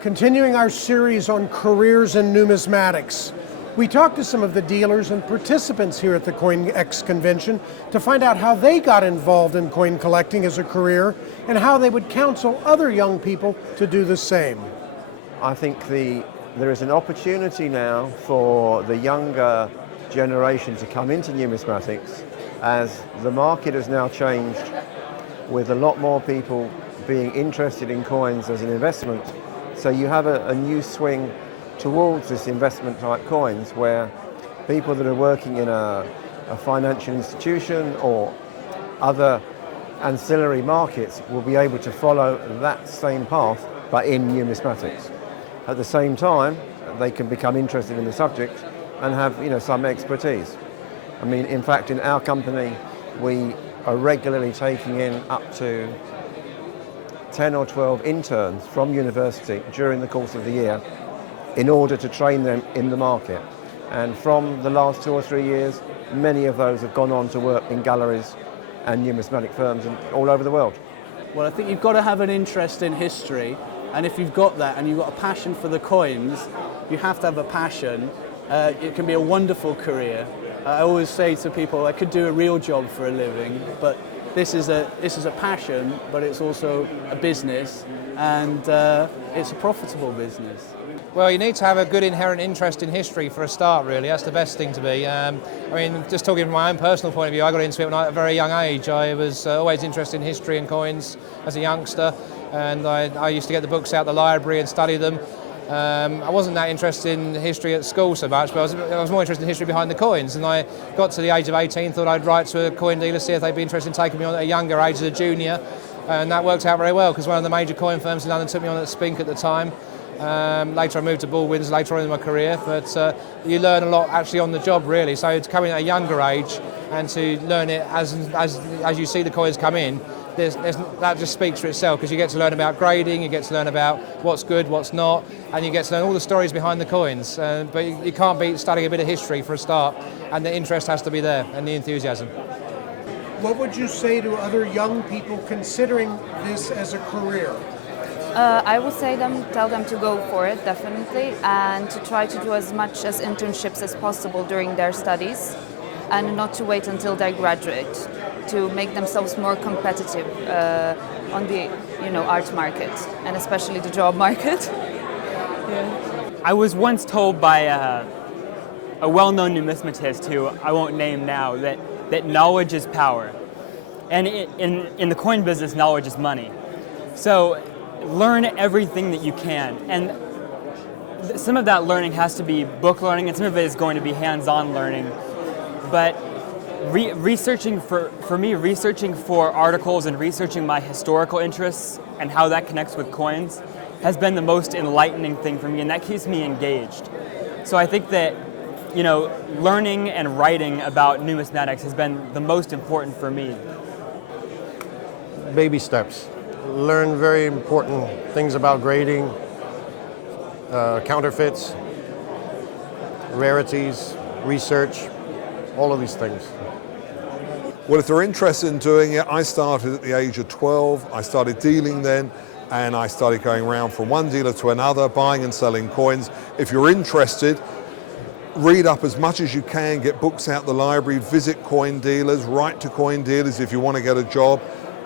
Continuing our series on careers in numismatics, we talked to some of the dealers and participants here at the Coinex Convention to find out how they got involved in coin collecting as a career and how they would counsel other young people to do the same. I think there is an opportunity now for the younger generation to come into numismatics, as the market has now changed with a lot more people being interested in coins as an investment. So you have a new swing towards this investment type coins, where people that are working in a financial institution or other ancillary markets will be able to follow that same path, but in numismatics. At the same time, they can become interested in the subject and have some expertise. I mean, in fact, in our company, we are regularly taking in up to 10 or 12 interns from university during the course of the year in order to train them in the market. And from the last 2 or 3 years, many of those have gone on to work in galleries and numismatic firms all over the world. Well, I think you've got to have an interest in history, and if you've got that and you've got a passion for the coins, you have to have a passion. It can be a wonderful career. I always say to people, I could do a real job for a living, but this is a passion, but it's also a business, and it's a profitable business. Well, you need to have a good inherent interest in history for a start, really. That's the best thing to be. I mean, just talking from my own personal point of view, I got into it at a very young age. I was always interested in history and coins as a youngster, and I used to get the books out of the library and study them. I wasn't that interested in history at school so much, but I was more interested in history behind the coins, and I got to the age of 18, thought I'd write to a coin dealer, see if they'd be interested in taking me on at a younger age as a junior, and that worked out very well, because one of the major coin firms in London took me on at Spink at the time. Later I moved to Baldwins later on in my career, but you learn a lot actually on the job, really. So to come in at a younger age and to learn it as you see the coins come in, that just speaks for itself, because you get to learn about grading, you get to learn about what's good, what's not, and you get to learn all the stories behind the coins. But you can't beat studying a bit of history for a start, and the interest has to be there, and the enthusiasm. What would you say to other young people considering this as a career? I would say tell them to go for it, definitely, and to try to do as much as internships as possible during their studies, and not to wait until they graduate, to make themselves more competitive on the art market, and especially the job market. Yeah. I was once told by a well-known numismatist, who I won't name now, that knowledge is power. And in the coin business, knowledge is money. So learn everything that you can. And some of that learning has to be book learning, and some of it is going to be hands-on learning. But researching for articles and researching my historical interests and how that connects with coins has been the most enlightening thing for me, and that keeps me engaged. So I think that learning and writing about numismatics has been the most important for me. Baby steps. Learn very important things about grading, counterfeits, rarities, research, all of these things. Well, if they're interested in doing it, I started at the age of 12. I started dealing then, and I started going around from one dealer to another, buying and selling coins. If you're interested, read up as much as you can, get books out the library, visit coin dealers, write to coin dealers if you want to get a job.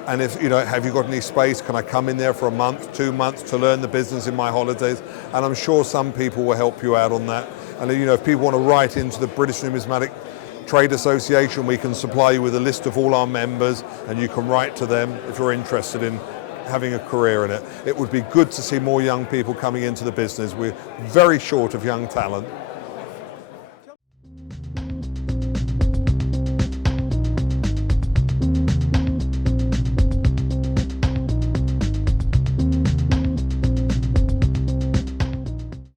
And if have you got any space? Can I come in there for a month, 2 months to learn the business in my holidays? And I'm sure some people will help you out on that. And if people want to write into the British Numismatic Trade Association, we can supply you with a list of all our members, and you can write to them if you're interested in having a career in it. It would be good to see more young people coming into the business. We're very short of young talent.